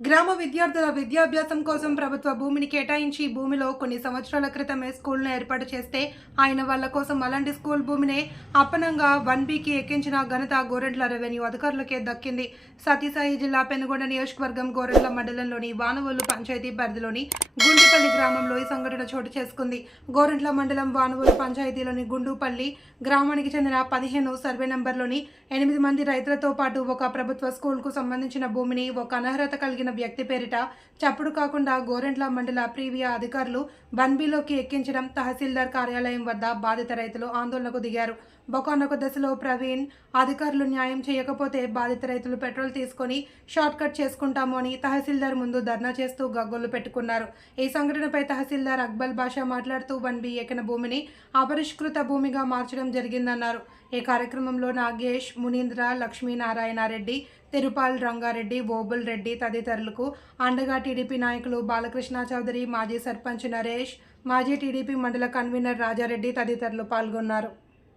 గ్రామ విద్యార్థుల విద్యాభ్యాసం కోసం ప్రభుత్వ భూమిని కేటాయించి భూమిలో కొన్ని సంవత్సరాల క్రితమే స్కూల్ను ఏర్పాటు చేస్తే ఆయన వాళ్ళ కోసం అలాంటి స్కూల్ భూమిని అప్పనంగా వన్ బీకి ఎక్కించిన ఘనత గోరెంట్ల రెవెన్యూ అధికారులకే దక్కింది. సతీసాయి జిల్లా పెనుగొండ నియోజకవర్గం గోరెంట్ల మండలంలోని వానవోలు పంచాయతీ పరిధిలోని గుండుపల్లి గ్రామంలో ఈ సంఘటన చోటు చేసుకుంది. గోరెంట్ల మండలం వానవోలు పంచాయతీలోని గుండుపల్లి గ్రామానికి చెందిన పదిహేను సర్వే నంబర్లోని ఎనిమిది మంది రైతులతో పాటు ఒక ప్రభుత్వ స్కూల్కు సంబంధించిన భూమిని ఒక అనర్హత కలిగిన వ్యక్తి పేరిట చప్పుడు కాకుండా గోరెంట్ల మండల ప్రీవియా అధికారులు బన్బీలోకి ఎక్కించడం తహసీల్దార్ కార్యాలయం వద్ద బాధిత రైతులు ఆందోళనకు దిగారు. బొకానొక దశలో ప్రవీణ్ అధికారులు న్యాయం చేయకపోతే బాధిత రైతులు పెట్రోల్ తీసుకొని షార్ట్ కట్ చేసుకుంటాము అని తహసీల్దార్ ముందు ధర్నా చేస్తూ గగ్గోలు పెట్టుకున్నారు. ఈ సంఘటనపై తహసీల్దార్ అక్బల్ బాషా మాట్లాడుతూ వన్ బి భూమిని అపరిష్కృత భూమిగా మార్చడం జరిగిందన్నారు. ఈ కార్యక్రమంలో నాగేష్ మునీంద్ర లక్ష్మీనారాయణరెడ్డి తిరుపాల్ రంగారెడ్డి ఓబుల్ రెడ్డి తదితరులకు అండగా టీడీపీ నాయకులు బాలకృష్ణ చౌదరి మాజీ సర్పంచ్ నరేష్ మాజీ టీడీపీ మండల కన్వీనర్ రాజారెడ్డి తదితరులు పాల్గొన్నారు.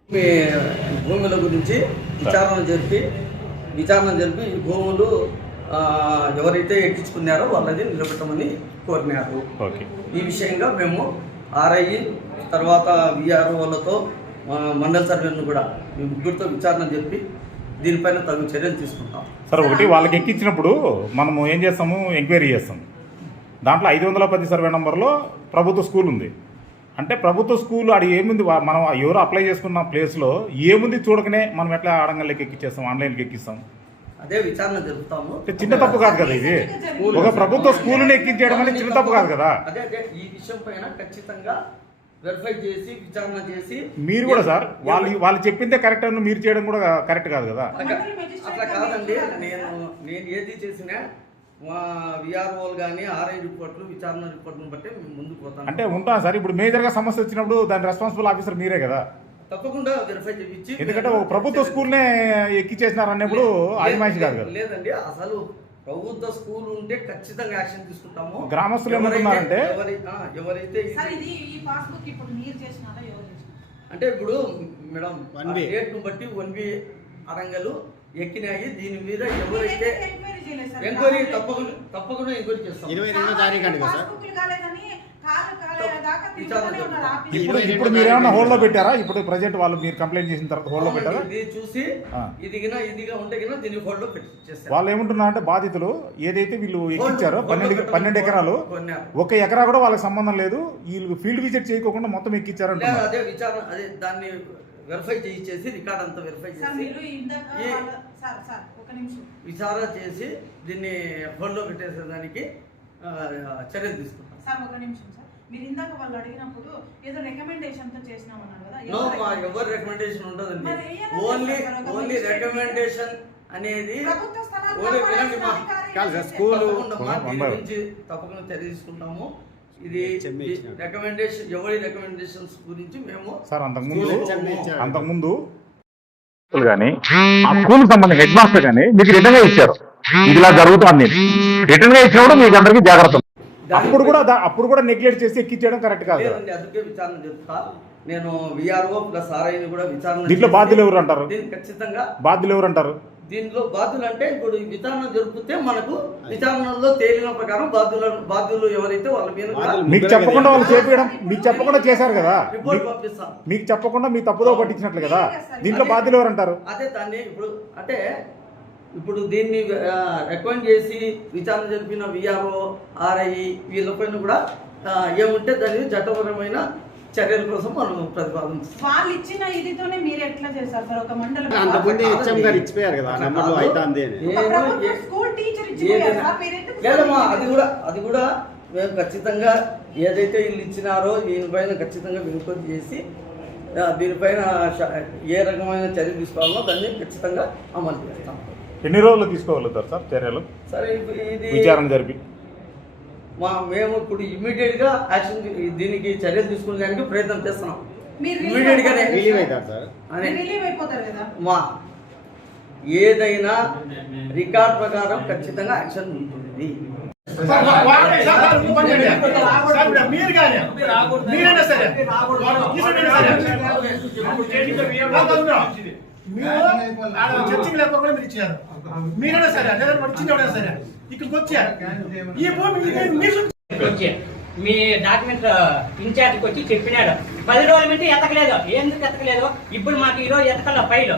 మీ భూముల గురించి విచారణ జరిపి విచారణ జరిపి ఈ భూములు ఆ, ఎవరైతే ఎక్కించుకున్నారో వాళ్ళని నిలబెట్టమని కోరినారు. ఓకే. ఈ విషయంగా మేము ఆర్ఐ తర్వాత విఆర్ఓలతో మండల సర్వేను కూడా మీ ముగ్గురితో విచారణ చెప్పి దీనిపైన తగు చర్యలు తీసుకుంటాం. సార్ ఒకటి వాళ్ళకి ఎక్కించినప్పుడు మనము ఏం చేస్తాము? ఎంక్వైరీ చేస్తాం. దాంట్లో ఐదు వందల పది సర్వే నంబర్లో ప్రభుత్వ స్కూల్ ఉంది. అంటే ప్రభుత్వ స్కూల్ ఆడ ఏముంది? మనం ఎవరు అప్లై చేసుకున్న ప్లేస్లో ఏముంది చూడకనే మనం ఎట్లా ఆడంగల్లోకి ఎక్కిచ్చేస్తాం? ఆన్లైన్కి ఎక్కిస్తాం. అదే విచారణ జరుపుతాము. అంటే చిన్న తప్పు కాదు కదా ఇది? ఒక ప్రభుత్వ స్కూల్ని ఎక్కించేయడం అనేది చిన్న తప్పు కాదు కదా? అదే అదే ఈ విషయం పైన ఖచ్చితంగా వెరిఫై చేసి విచారణ చేసి మీరు కూడా సార్ వాళ్ళు వాళ్ళు చెప్పిందే కరెక్ట్ అని మీరు చేయడం కూడా కరెక్ట్ కాదు కదా. అట్లా కాదండి. నేను నేను ఏది చేసినా మా విఆర్ఓలు కానీ ఆర్ఐ రిపోర్ట్లు విచారణ రిపోర్ట్ను బట్టి ముందుకు పోతాం. అంటే ఉంటాం సార్ ఇప్పుడు మేజర్గా సమస్య వచ్చినప్పుడు దాని రెస్పాన్సిబుల్ ఆఫీసర్ మీరే కదా. తప్పకుండా వెరిఫై చేయించి ఎందుకంటే ఒక ప్రభుత్వ స్కూల్నే ఎక్కిచ్చేసినారు అన్నప్పుడు ఆదిమాయిషి కాదు కదా. లేదండి అసలు ప్రభుత్వ స్కూల్ ఉంటే ఖచ్చితంగా యాక్షన్ తీసుకుంటాము. గ్రామస్తులు ఎవరైతే- ఏమంటున్నారంటే? ఎవరైతే ఇది- సార్ ఇది ఈ పాస్బుక్ ఇప్పుడు మీరు చేసినారా ఎవరు చేసినారా? అంటే ఇప్పుడు మేడం One way. డేట్ను బట్టి వన్ బి అరంగలు ఎక్కినాయి. దీని మీద ఎవరైతే ఎంక్వైరీ. తప్పకుండా తప్పకుండా ఎంక్వైరీ చేస్తాం ఇరవై రెండో తారీఖు అండి సార్. ఇప్పుడు ఇప్పుడు మీరు ఏమన్నా తారీఖు హోల్డ్లో పెట్టారా? ఇప్పుడు ప్రజెంట్ వాళ్ళు మీరు కంప్లైంట్ చేసిన తర్వాత హోల్డ్లో పెట్టారా? చూసి హోల్డ్లో పెట్టి చేస్తారు వాళ్ళు ఏమంటున్నారంటే బాధితులు ఏదైతే వీళ్ళు ఎక్కించారో హోల్డ్ పన్నెండు పన్నెండు ఎకరాలు. ఒక ఎకరా కూడా వాళ్ళకి సంబంధం లేదు. వీళ్ళు ఫీల్డ్ విజిట్ చేయకోకుండా మొత్తం ఎక్కించారంటున్నారు అదే విచారణ అదే దాన్ని వెరిఫై చేయించేసి రికార్డ్ అంతా వెరిఫై సార్ చేసి మీరు ఇందాక ఈ- వాళ్ళ- సార్ సార్ ఒక నిమిషం. విచారణ చేసి దీన్ని హోల్డ్లో పెట్టేసేదానికి చర్యలు తీసుకుంటాం సార్ ఒక నిమిషం సార్ మీరు ఇందాక వాళ్ళు అడిగినప్పుడు ఏదో రికమెండేషన్తో చేసినామన్నారు కదా నో ఎవరు మా recommendation? ఎవరు రికమెండేషన్ ఉండదండి మరి ఓన్లీ చేస్తారు ఓన్లీ రికమెండేషన్ అనేది ప్రభుత్వ స్థలాలు ఓన్లీ కాపాడాల్సిన వినండి మా అధికారి కాదు సార్, చేసే- స్కూల్ తప్పకుండా మా దీని. గురించి తప్పకుండా ఇది. రికమెండేషన్ ఎవరి రికమెండేషన్స్ గురించి మేము సార్ అంతకుముందు స్కూల్ చెమ్మి ఇచ్చాడు. అంతకుముందు కానీ ఆ స్కూల్ సంబంధించిన హెడ్ మాస్టర్ కానీ మీకు రిటర్న్గా ఇచ్చారు ఇది ఇలా జరుగుతుంది రిటర్న్గా ఇచ్చినప్పుడు మీకు అందరికీ జాగ్రత్త. అప్పుడు కూడా అప్పుడు కూడా నెగ్లెక్ట్ చేసి ఎక్కించడం కరెక్ట్ కాదు. లేదండి అందుకే విచారణ చెప్తా. నేను విఆర్ఓ ప్లస్ ఆర్ఐని కూడా విచారణ దీంట్లో బాధ్యులు ఎవరు అంటారు? దీన్ని ఖచ్చితంగా బాధ్యులు ఎవరు అంటారు? దీనిలో బాధ్యులు అంటే ఇప్పుడు ఈ విచారణ జరిపితే మనకు విచారణలో తేలిన ప్రకారం బాధ్యుల బాధ్యులు ఎవరైతే వాళ్ళ మీద మీకు చెప్పకుండా వాళ్ళు చేపించడం మీకు చెప్పకుండా చేశారు కదా? రిపోర్ట్ మీకు- పంపిస్తాం. మీకు చెప్పకుండా మీ తప్పుదో పట్టించినట్లు కదా? దీంట్లో బాధ్యులు ఎవరు అంటారు? అదే దాన్ని ఇప్పుడు అంటే ఇప్పుడు దీన్ని రికమెండ్ చేసి విచారణ జరిపిన విఆర్ఓ ఆర్ఐ వీళ్ళపైన కూడా ఏముంటే దాని చట్టపరమైన చర్యల కోసం మనం ప్రతిపాదించాం వాళ్ళు ఇచ్చిన ఇదితోనే మీరు ఎట్లా చేస్తారు సార్? ఒక మండలం అంతకుముందే హెచ్ఎం గారు ఇచ్చిపోయారు కదా ఆ నెంబర్లో అవుతుంది అని. ఒక ప్రభుత్వ స్కూల్ టీచర్ ఇచ్చిపోయారు సార్, మీరు ఎందుకు లేదమ్మా సార్ అది కూడా అది కూడా మేము ఖచ్చితంగా ఏదైతే వీళ్ళు ఇచ్చినారో దీనిపైన ఖచ్చితంగా వెనుకొని చేసి దీనిపైన ఏ రకమైన చర్య తీసుకోవాలో దాన్ని ఖచ్చితంగా అమలు చేస్తాం. ఎన్ని రోజులు తీసుకోగలుగుతారు సార్ చర్యలు? సరే ఇప్పుడు ఇది విచారణ జరిపి. మా మేము ఇప్పుడు ఇమీడియట్గా యాక్షన్ దీనికి చర్యలు తీసుకునేదానికి ప్రయత్నం చేస్తున్నాం. మీరు ఇమీడియట్ గానే రిలీవ్ అవుతారు సార్. అని రిలీవ్ అయిపోతారు కదా. మా ఏదైనా రికార్డ్ ప్రకారం ఖచ్చితంగా యాక్షన్ ఉంటుంది. మీరు కానీ మీరైనా సరే. ఈశ్వరుడైనా సరే. మీరు చర్చికి లేకపోకుండా మీరు ఇచ్చారు మీరైనా సరే అదే ఇచ్చినవాడైనా సరే ఇక్కడికి వచ్చారు. ఈ భూమి మీ సొంతం. వచ్చి మీ డాక్యుమెంట్ ఇన్ఛార్జ్కి వచ్చి చెప్పినాడు. పది రోజుల నుంచి ఎతకలేదు. ఎందుకు ఎతకలేదు? ఇప్పుడు మాకు ఈ రోజు ఎతకల్లా ఫైల్?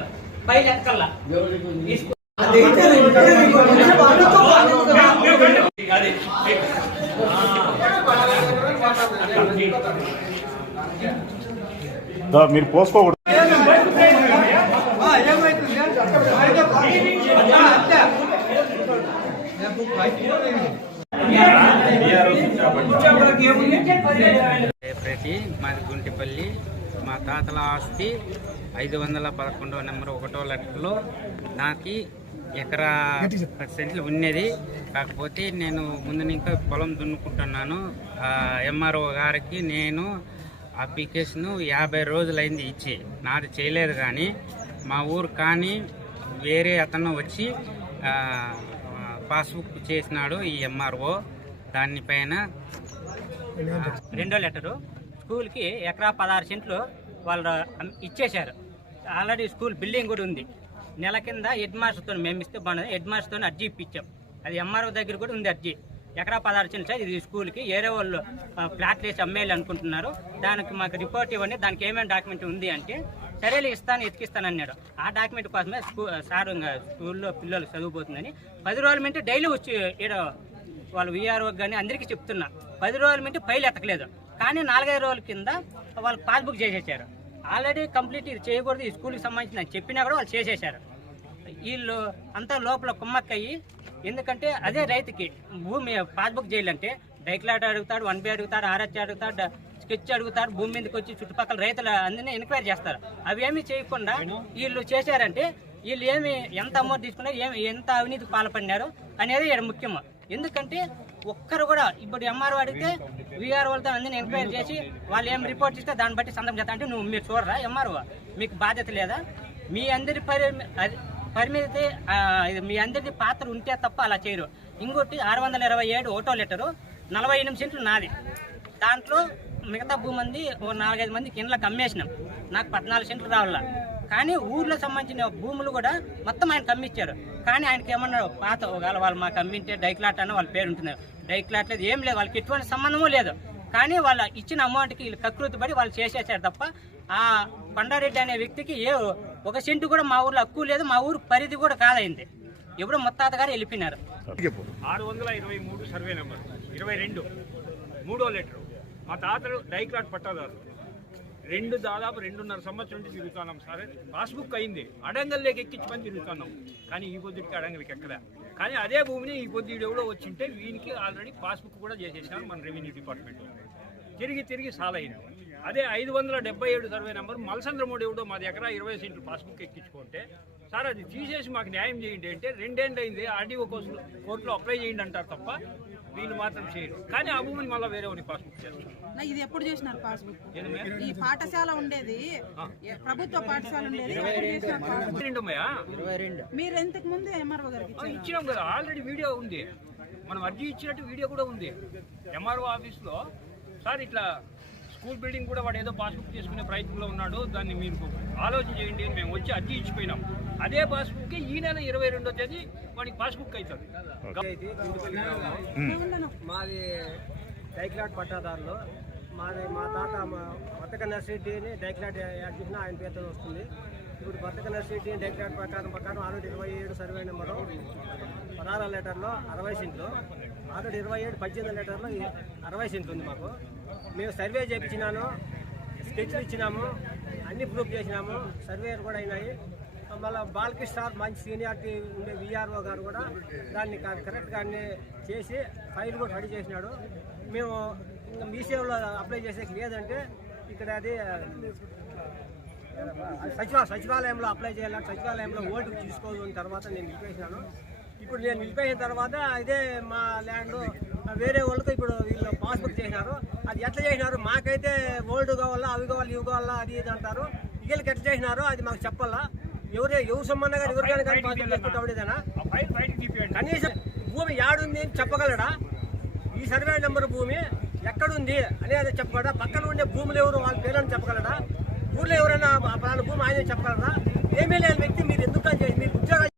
ఫైల్ ఎతకల్లా? మీరు పోసుకోకూడదు. ప్రతి మాది గుంటిపల్లి. మా తాతల ఆస్తి ఐదు వందల పదకొండో నెంబర్ ఒకటో లెక్కలో నాకు ఎకరా పర్సెంట్లు ఉన్నది. కాకపోతే నేను ముందు ఇంకా పొలం దున్నుకుంటున్నాను. ఎంఆర్ఓ గారికి నేను అప్లికేషన్ యాభై రోజులైంది ఇచ్చి నాది చేయలేదు కానీ మా ఊరు కానీ వేరే అతను వచ్చి పాస్బుక్ చేసినాడు ఈ ఎంఆర్ఓ. దానిపైన రెండో లెటరు. స్కూల్కి ఎకరా పదహారు సెంట్లు వాళ్ళు ఇచ్చేశారు. ఆల్రెడీ స్కూల్ బిల్డింగ్ కూడా ఉంది. నెల కింద హెడ్ మాస్టర్తో మేము ఇస్తే బాగుంది హెడ్ మాస్టర్తో అర్జీ ఇప్పించాం. అది ఎంఆర్ఓ దగ్గర కూడా ఉంది అర్జీ. ఎకరా పదహారు సెంట్లు సార్ ఇది స్కూల్కి. ఏరే వాళ్ళు ఆ, ఫ్లాట్లు వేసి అమ్మేయాలి అనుకుంటున్నారు. దానికి మాకు రిపోర్ట్ ఇవ్వండి. దానికి ఏమేమి డాక్యుమెంట్ ఉంది అంటే సరేలే ఇస్తాను ఎతికిస్తాను అన్నాడు. ఆ డాక్యుమెంట్ కోసమే స్కూ సార్ ఇంకా స్కూల్లో పిల్లలు చదువుపోతుందని పది రోజుల మింటే డైలీ వచ్చి ఈడ వాళ్ళు వీఆర్ఓ కానీ అందరికీ చెప్తున్నా. పది రోజుల మించి ఫైల్ ఎత్తకలేదు. కానీ నాలుగైదు రోజుల కింద వాళ్ళు పాస్బుక్ చేసేసారు. ఆల్రెడీ కంప్లీట్ ఇది చేయకూడదు ఈ స్కూల్కి సంబంధించిన చెప్పినా కూడా వాళ్ళు చేసేసారు. వీళ్ళు అంతా లోపల కుమ్మక్కయ్యి ఎందుకంటే అదే రైతుకి భూమి పాస్బుక్ చేయాలంటే డైక్లాట్ అడుగుతాడు వన్ బి అడుగుతాడు ఆర్హెచ్ అడుగుతాడు స్కెచ్ అడుగుతాడు భూమి మీదకి వచ్చి చుట్టుపక్కల రైతులు అందరినీ ఎంక్వైరీ చేస్తారు. అవి ఏమీ చేయకుండా వీళ్ళు చేశారంటే వీళ్ళు ఏమి ఎంత అమౌంట్ తీసుకున్నారు ఏమి ఎంత అవినీతి పాల్పడినారు అనేది ఇక్కడ ముఖ్యము. ఎందుకంటే ఒక్కరు కూడా ఇప్పుడు ఎంఆర్ఓ అడిగితే వీఆర్ వాళ్ళతో అందరిని ఎంక్వైరీ చేసి వాళ్ళు ఏం రిపోర్ట్ ఇస్తే దాన్ని బట్టి సంతం చేస్తా అంటే నువ్వు మీరు చూడరా ఎంఆర్ఓ? మీకు బాధ్యత లేదా? మీ అందరి పరి అది పరిమితి మీ అందరిది పాత్ర ఉంటే తప్ప అలా చేయరు. ఇంకోటి ఆరు వందల ఇరవై ఏడు ఓటో లెటరు నలభై ఎనిమిది సెంట్లు నాది. దాంట్లో మిగతా భూమంది ఓ నాలుగైదు మందికి ఇండ్లకు అమ్మేసినాం. నాకు పద్నాలుగు సెంట్లు రావాల. కానీ ఊర్లో సంబంధించిన భూములు కూడా మొత్తం ఆయన కమ్మిచ్చారు. కానీ ఆయనకి ఏమన్నారు? పాత ఒకవేళ వాళ్ళు మాకు అమ్మింటే డైక్లాట్ అన్న వాళ్ళ పేరు ఉంటుంది డైక్లాట్ లేదు ఏం లేదు వాళ్ళకి ఎటువంటి సంబంధము లేదు. కానీ వాళ్ళ ఇచ్చిన అమౌంట్కి వీళ్ళు కకృతి పడి వాళ్ళు చేసేసారు తప్ప ఆ కొండారెడ్డి అనే వ్యక్తికి ఏ ఒక సెంటు కూడా మా ఊర్లో హక్కు లేదు మా ఊరు పరిధి కూడా కాదైంది ఎప్పుడో ముత్తాత గారు వెళ్ళిపోయినారు. ఆరు వందల ఇరవై మూడు సర్వే నెంబర్ ఇరవై రెండు మూడో లెటరు మా తాతలు డైక్లాట్ పట్టాదారు. రెండు దాదాపు రెండున్నర సంవత్సరం నుంచి తిరుగుతున్నాం సరే. పాస్బుక్ అయింది. అడంగల్లోకి ఎక్కించమని తిరుగుతున్నాం. కానీ ఈ పొద్దుడికి అడంగల్కి ఎక్కలే కానీ అదే భూమిని ఈ పొద్దుడు ఎవడో వచ్చింటే వీనికి ఆల్రెడీ పాస్బుక్ కూడా చేసేసాను మన రెవెన్యూ డిపార్ట్మెంట్ తిరిగి తిరిగి సాల్ అయింది అదే ఐదు వందల డెబ్బై ఏడు సర్వే నెంబర్ మలసంద్రమూడి ఎవడో మా దగ్గర ఇరవై సెంట్లు పాస్బుక్ ఎక్కించుకుంటే సార్ అది తీసేసి మాకు న్యాయం చేయండి. అంటే రెండేళ్ళు అయింది ఆర్డీఓ కోసం కోర్టులో అప్లై చేయండి అంటారు తప్ప వీళ్ళు మాత్రం చేయరు. కానీ ఆ భూమిని మళ్ళీ వేరే వాడిని పాస్బుక్ చేస్తారు నా ఇది ఎప్పుడు చేసినారు పాస్బుక్? ఈ పాఠశాల ఉండేది. ప్రభుత్వ పాఠశాల ఉండేది. ఎప్పుడు చేసినారు పాస్బుక్? రెండమ్మయ్యా మీరు ఎంతకు ముందు ఎంఆర్ఓ గారికి ఇచ్చారు? ఇచ్చినాం కదా ఆల్రెడీ వీడియో ఉంది. మనం అర్జీ ఇచ్చినట్టు వీడియో కూడా ఉంది. ఎంఆర్ఓ ఆఫీస్లో సార్ ఇట్లా స్కూల్ బిల్డింగ్ కూడా వాడు ఏదో పాస్బుక్ తీసుకునే ప్రయత్నంలో ఉన్నాడు దాన్ని మీరు ఆలోచన చేయండి అని మేము వచ్చి అర్జీ ఇచ్చిపోయినాం. అదే పాస్బుక్ ఈ నెల ఇరవై రెండో తేదీ వాడికి పాస్బుక్ అవుతుంది. మాది డైక్లాట్ పట్టాదారులు. మాది మా తాత మా బతక నర్సిటీని డైక్లాట్ యాడ్ చేసిన ఆయన పేరుతో వస్తుంది. ఇప్పుడు బతక నర్సిటీ డైక్లాట్ ప్రకారం ప్రకారం ఆరు ఇరవై ఏడు సర్వే నెంబరు పదహారు లెటర్లో అరవై సెంట్లు. ఆల్రెడీ ఇరవై ఏడు పద్దెనిమిది లీటర్లు అరవై సెంట్లు ఉంది మాకు. మేము సర్వే చేయించినాను స్కెచ్లు ఇచ్చినాము అన్ని ప్రూఫ్ చేసినాము సర్వేలు కూడా అయినాయి. మళ్ళీ బాలకృష్ణ సార్ మంచి సీనియారిటీ ఉండే విఆర్ఓ గారు కూడా దాన్ని కరెక్ట్గా అన్ని చేసి ఫైల్ కూడా రెడీ చేసినాడు. మేము ఇంకా మీ సేవలో అప్లై చేసేకి లేదంటే ఇక్కడ అది సచివ సచివాలయంలో అప్లై చేయాలంటే సచివాలయంలో ఓటు తీసుకోవడం తర్వాత నేను నిలిపేసినాను ఇప్పుడు నేను నిలిపేసిన తర్వాత ఇదే మా ల్యాండ్ వేరే వాళ్ళకి ఇప్పుడు వీళ్ళు పాస్బుక్ చేసినారు. అది ఎట్లా చేసినారు? మాకైతే ఓల్డ్ కావాలా అవి కావాలి ఇవి కావాలా అది ఇది అంటారు. వీళ్ళకి ఎట్లా చేసినారో? అది మాకు చెప్పాలా? ఎవరే ఎవరు సమ్మన్నా కానీ ఎవరికైనా కానీ పాస్బుక్ చేసుకుంటే కనీసం భూమి యాడుంది అని చెప్పగలడా? ఈ సర్వే నెంబర్ భూమి ఎక్కడుంది అనేది చెప్పగలడా? పక్కన ఉండే భూములు ఎవరు వాళ్ళ పేర్లను చెప్పగలడా? ఊర్లో ఎవరైనా పలానా భూమి ఆయన చెప్పగలరా? ఏమీ లేని వ్యక్తి మీరు ఎందుకు చేసి మీరు ఉద్యోగాలు